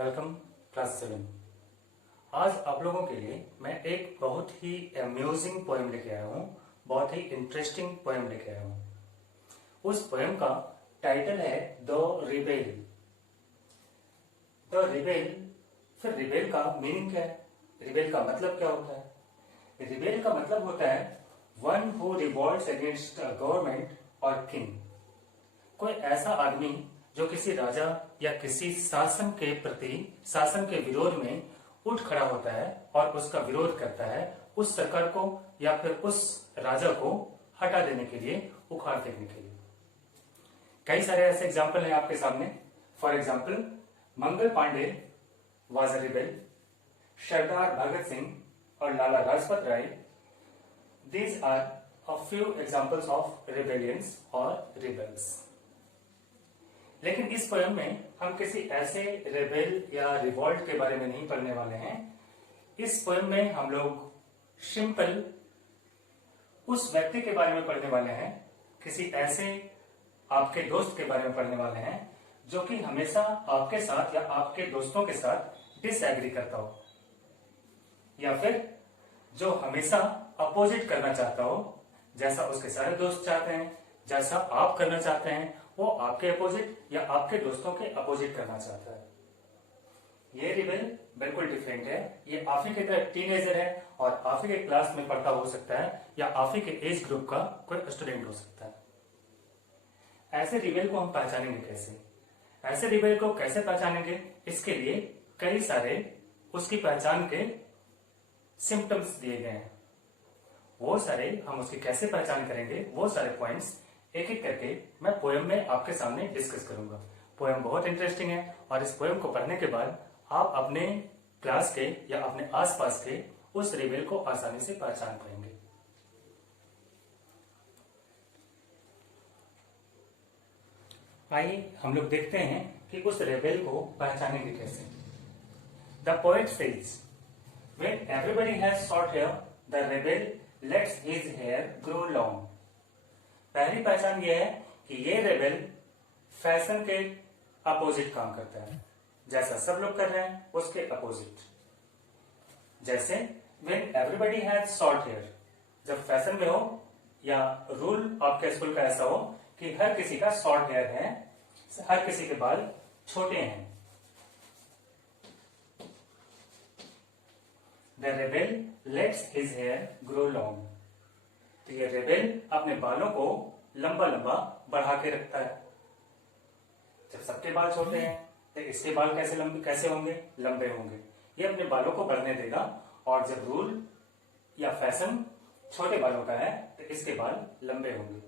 Welcome class 7। आज आप लोगों के लिए मैं एक बहुत ही अम्यूजिंग पोएम लेके आया हूँ, बहुत ही इंटरेस्टिंग पोएम लेके आया हूँ। उस पोएम का टाइटल है द रिबेल। The rebel. फिर रिबेल का मीनिंग क्या है? रिबेल का मतलब क्या होता है? रिबेल का मतलब होता है one who revolts against a government और किंग। कोई ऐसा आदमी जो किसी राजा या किसी शासन के प्रति, शासन के विरोध में उठ खड़ा होता है और उसका विरोध करता है, उस सरकार को या फिर उस राजा को हटा देने के लिए, उखाड़ फेंकने के लिए। कई सारे ऐसे एग्जाम्पल हैं आपके सामने। For example, Mangal Pandey was a rebel, Sardar Bhagat Singh और Lala Lajpat Rai. These are a few examples of rebellions और रिबेल्स। लेकिन इस पोएम में हम किसी ऐसे रेबेल या रिवॉल्ट के बारे में नहीं पढ़ने वाले हैं। इस पोएम में हम लोग सिंपल उस व्यक्ति के बारे में पढ़ने वाले हैं, किसी ऐसे आपके दोस्त के बारे में पढ़ने वाले हैं जो कि हमेशा आपके साथ या आपके दोस्तों के साथ डिसएग्री करता हो, या फिर जो हमेशा अपोजिट करना चाहता हो। जैसा उसके सारे दोस्त चाहते हैं, जैसा आप करना चाहते हैं, वो आपके अपोजिट या आपके दोस्तों के अपोजिट करना चाहता है। ये रिबेल बिल्कुल डिफरेंट है। ये आप ही की तरह टीनेजर है और आप ही के क्लास में पढ़ता हो सकता है या आप ही के एज ग्रुप का कोई स्टूडेंट हो सकता है। ऐसे रिबेल को हम पहचानेंगे कैसे? ऐसे रिबेल को कैसे पहचानेंगे? इसके लिए कई सारे उसकी पहचान के सिम्टम्स दिए गए हैं। वो सारे हम उसकी कैसे पहचान करेंगे, वो सारे पॉइंट्स एक एक करके मैं पोएम में आपके सामने डिस्कस करूंगा। पोएम बहुत इंटरेस्टिंग है और इस पोएम को पढ़ने के बाद आप अपने क्लास के या अपने आसपास के उस रिबेल को आसानी से पहचान पाएंगे। आइए हम लोग देखते हैं कि उस रिबेल को पहचानेंगे कैसे। The poet says, when everybody has short hair, the rebel lets his hair grow long. पहली पहचान यह है कि ये रेबेल फैशन के अपोजिट काम करता है। जैसा सब लोग कर रहे हैं उसके अपोजिट। जैसे when everybody has short hair, जब फैशन में हो या रूल आपके स्कूल का ऐसा हो कि हर किसी का शॉर्ट हेयर है, हर किसी के बाल छोटे हैं। The rebel lets his hair grow long. तो ये रेबेल अपने बालों को लंबा लंबा बढ़ा के रखता है। जब सबके बाल छोटे हैं तो इसके बाल कैसे होंगे? लंबे होंगे। ये अपने बालों को बढ़ने देगा और जब रूल या फैशन छोटे बालों का है तो इसके बाल लंबे होंगे।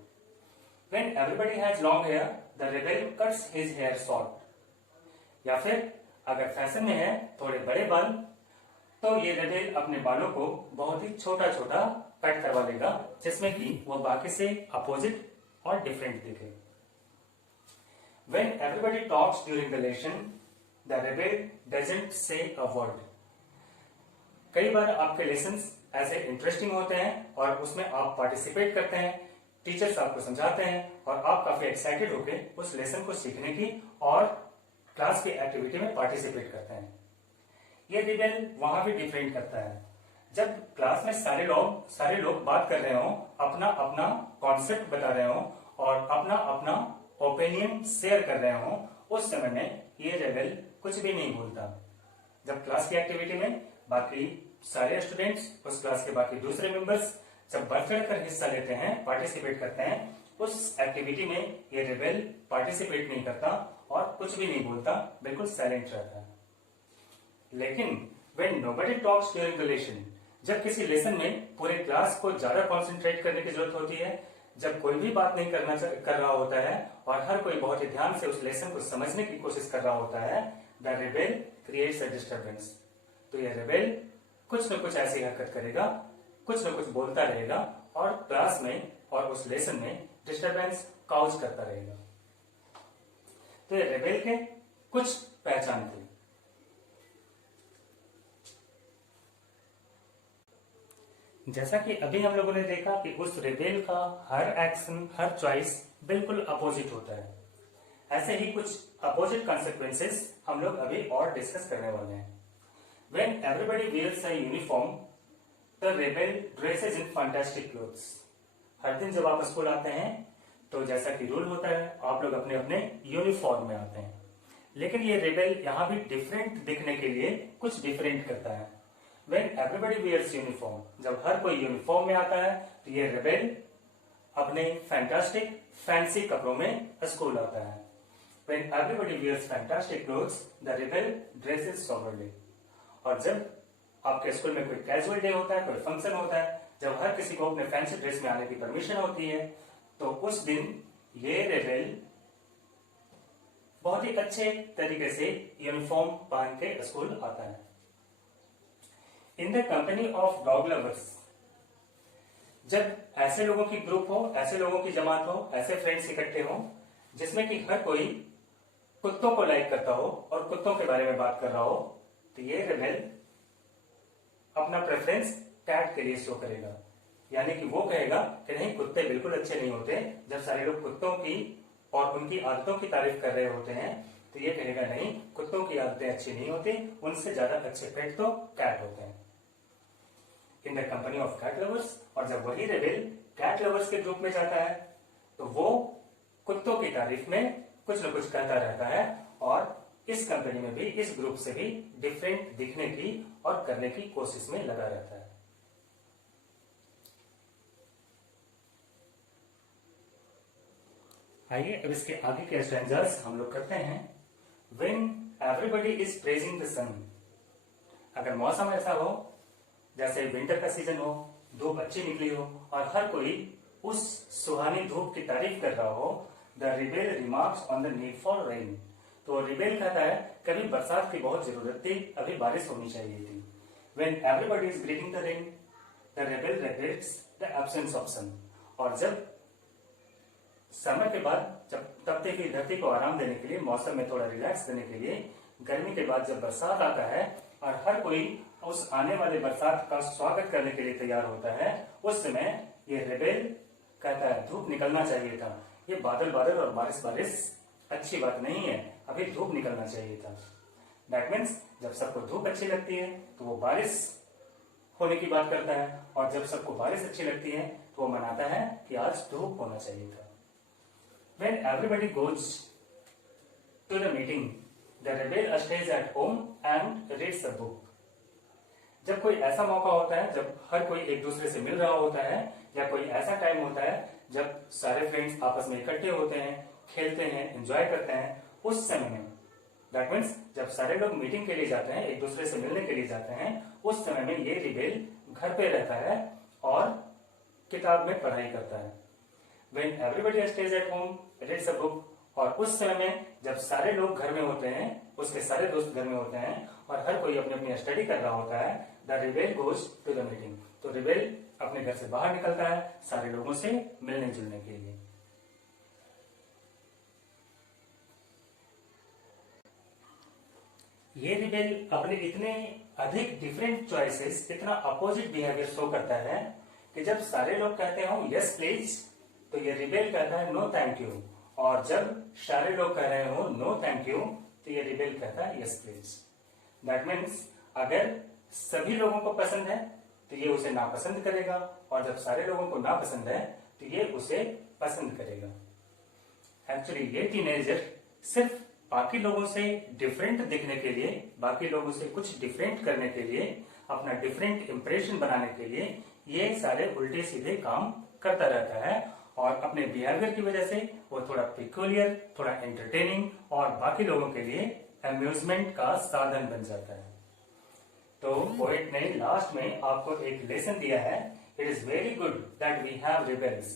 When everybody has long hair, the rebel cuts his hair short. या फिर अगर फैशन में है थोड़े बड़े बाल, तो ये रेबेल अपने बालों को बहुत ही छोटा छोटा कट करवा लेगा, जिसमें कि वो बाकी से अपोजिट और डिफरेंट दिखे। When everybody talks during the lesson, the rebel doesn't say a word. कई बार आपके लेसन्स ऐसे इंटरेस्टिंग होते हैं और उसमें आप पार्टिसिपेट करते हैं, टीचर्स आपको समझाते हैं और आप काफी एक्साइटेड होकर उस लेसन को सीखने की और क्लास की एक्टिविटी में पार्टिसिपेट करते हैं। ये रिबेल वहां भी डिफरेंट करता है। जब क्लास में सारे लोग बात कर रहे हो, अपना अपना कॉन्सेप्ट बता रहे हो और अपना अपना ओपिनियन शेयर कर रहे हो, उस समय में ये रिबेल कुछ भी नहीं बोलता। जब क्लास की एक्टिविटी में बाकी सारे स्टूडेंट्स, उस क्लास के बाकी दूसरे मेंबर्स जब बढ़ चढ़ कर हिस्सा लेते हैं, पार्टिसिपेट करते हैं, उस एक्टिविटी में ये रिबेल पार्टिसिपेट नहीं करता और कुछ भी नहीं बोलता, बिल्कुल साइलेंट रहता है। लेकिन when nobody talks during the lesson, जब किसी लेसन में पूरे क्लास को ज्यादा कंसंट्रेट करने की जरूरत होती है, जब कोई भी बात नहीं कर रहा होता है और हर कोई बहुत ही ध्यान से उस लेसन को समझने की कोशिश कर रहा होता है, the rebel creates a disturbance. तो यह रिबेल कुछ न कुछ ऐसी हरकत करेगा, कुछ न कुछ बोलता रहेगा और क्लास में और उस लेसन में डिस्टर्बेंस काउज करता रहेगा। तो ये रिबेल के कुछ पहचान थे। जैसा कि अभी हम लोगों ने देखा कि उस रिबेल का हर एक्शन, हर चॉइस बिल्कुल अपोजिट होता है। ऐसे ही कुछ अपोजिट कॉन्सिक्वेंसेस हम लोग अभी और डिस्कस करने वाले हैं। When everybody wears a uniform, the rebel dresses in fantastic clothes. हर दिन जब आप स्कूल आते हैं तो जैसा कि रूल होता है आप लोग अपने अपने यूनिफॉर्म में आते हैं, लेकिन ये रेबेल यहाँ भी डिफरेंट दिखने के लिए कुछ डिफरेंट करता है। When everybody wears uniform, जब हर कोई यूनिफॉर्म में आता है तो ये रेबेल अपने फैंटास्टिक फैंसी कपड़ों में स्कूल आता है। When everybody wears fantastic clothes, the rebel dresses soberly. और जब आपके स्कूल में कोई कैजुअल डे होता है, कोई फंक्शन होता है, जब हर किसी को अपने फैंसी ड्रेस में आने की परमिशन होती है, तो उस दिन ये रेबेल बहुत ही अच्छे तरीके से यूनिफॉर्म पहन के स्कूल आता है। इन the company of dog lovers, जब ऐसे लोगों की ग्रुप हो, ऐसे लोगों की जमात हो, ऐसे फ्रेंड्स इकट्ठे हो जिसमें कि हर कोई कुत्तों को लाइक करता हो और कुत्तों के बारे में बात कर रहा हो, तो ये रेबेल अपना प्रेफरेंस कैट के लिए शो करेगा। यानी कि वो कहेगा कि नहीं, कुत्ते बिल्कुल अच्छे नहीं होते। जब सारे लोग कुत्तों की और उनकी आदतों की तारीफ कर रहे होते हैं तो ये कहेगा नहीं, कुत्तों की आदतें अच्छी नहीं होती, उनसे ज्यादा अच्छे पेट तो कैट होते हैं। In the company of cat lovers, और जब वही रेबेल कैट लवर्स के ग्रुप में जाता है तो वो कुत्तों की तारीफ में कुछ न कुछ कहता रहता है और इस कंपनी में भी, इस ग्रुप से भी डिफरेंट दिखने की और करने की कोशिश में लगा रहता है। आइए अब इसके आगे के स्ट्रेंजर्स हम लोग करते हैं। When everybody is praising the sun, अगर मौसम ऐसा हो जैसे विंटर का सीजन हो, धूप अच्छी निकली हो और हर कोई उस सुहानी धूप की तारीफ कर रहा हो, the rebel remarks on the need for rain, तो रिबेल कहता है कभी बरसात की बहुत जरूरत थी, अभी बारिश होनी चाहिए थी। When everybody is greeting the rain, the rebel regrets the absence of sun, और जब समर के बाद, जब तपती हुई धरती को आराम देने के लिए, मौसम में थोड़ा रिलैक्स देने के लिए, गर्मी के बाद जब बरसात आता है और हर कोई उस आने वाले बरसात का स्वागत करने के लिए तैयार होता है, उस समय ये रेबेल कहता है धूप निकलना चाहिए था, ये बादल बादल और बारिश बारिश अच्छी बात नहीं है, अभी धूप निकलना चाहिए था। दैट मीन्स जब सबको धूप अच्छी लगती है तो वो बारिश होने की बात करता है, और जब सबको बारिश अच्छी लगती है तो वो मनाता है कि आज धूप होना चाहिए था। When everybody goes to the meeting, the rebel stays at home and reads a book. जब कोई ऐसा मौका होता है जब हर कोई एक दूसरे से मिल रहा होता है, या कोई ऐसा टाइम होता है जब सारे फ्रेंड्स आपस में इकट्ठे होते हैं, खेलते हैं, एंजॉय करते हैं, उस समय में, दैट मीन्स जब सारे लोग मीटिंग के लिए जाते हैं, एक दूसरे से मिलने के लिए जाते हैं, उस समय में ये रिबेल घर पे रहता है और किताब में पढ़ाई करता है। When everybody stays at home, reads a book, और उस समय में जब सारे लोग घर में होते हैं, उसके सारे दोस्त घर में होते हैं और हर कोई अपनी अपनी स्टडी कर रहा होता है, the rebel goes to the meeting, तो रिबेल अपने घर से बाहर निकलता है सारे लोगों से मिलने जुलने के लिए। ये रिबेल अपने इतने अधिक डिफरेंट चॉइसेस, इतना अपोजिट बिहेवियर शो करता है कि जब सारे लोग कहते हो यस प्लीज, तो ये रिबेल कहता है नो थैंक यू, और जब सारे लोग कह रहे हो नो थैंक यू तो ये रिबेल कहता है यस प्लीज। दैट मीन्स अगर सभी लोगों को पसंद है तो ये उसे नापसंद करेगा, और जब सारे लोगों को नापसंद है तो ये उसे पसंद करेगा। एक्चुअली ये टीनेजर सिर्फ बाकी लोगों से डिफरेंट दिखने के लिए, बाकी लोगों से कुछ डिफरेंट करने के लिए, अपना डिफरेंट इंप्रेशन बनाने के लिए ये सारे उल्टे सीधे काम करता रहता है, और अपने बिहेवियर की वजह से वो थोड़ा पिक्यूलियर, थोड़ा एंटरटेनिंग और बाकी लोगों के लिए अम्यूजमेंट का साधन बन जाता है। तो पोएट ने लास्ट में आपको एक लेसन दिया है, it is very good that we have rebels.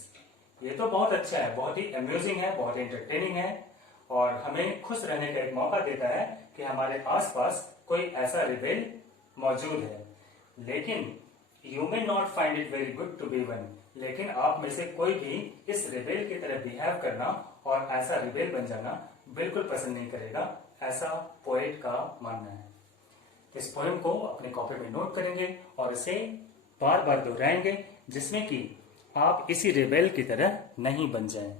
ये तो बहुत अच्छा है, बहुत ही अम्यूजिंग है, बहुत एंटरटेनिंग है, और हमें खुश रहने का एक मौका देता है कि हमारे आसपास कोई ऐसा रिबेल मौजूद है। लेकिन you may not find it very good to be one, लेकिन आप में से कोई भी इस रिबेल की तरह बिहेव करना और ऐसा रिबेल बन जाना बिल्कुल पसंद नहीं करेगा, ऐसा पोएट का मानना है। इस पोएम को अपने कॉपी में नोट करेंगे और इसे बार बार दोहराएंगे, जिसमें कि आप इसी रिबेल की तरह नहीं बन जाएं।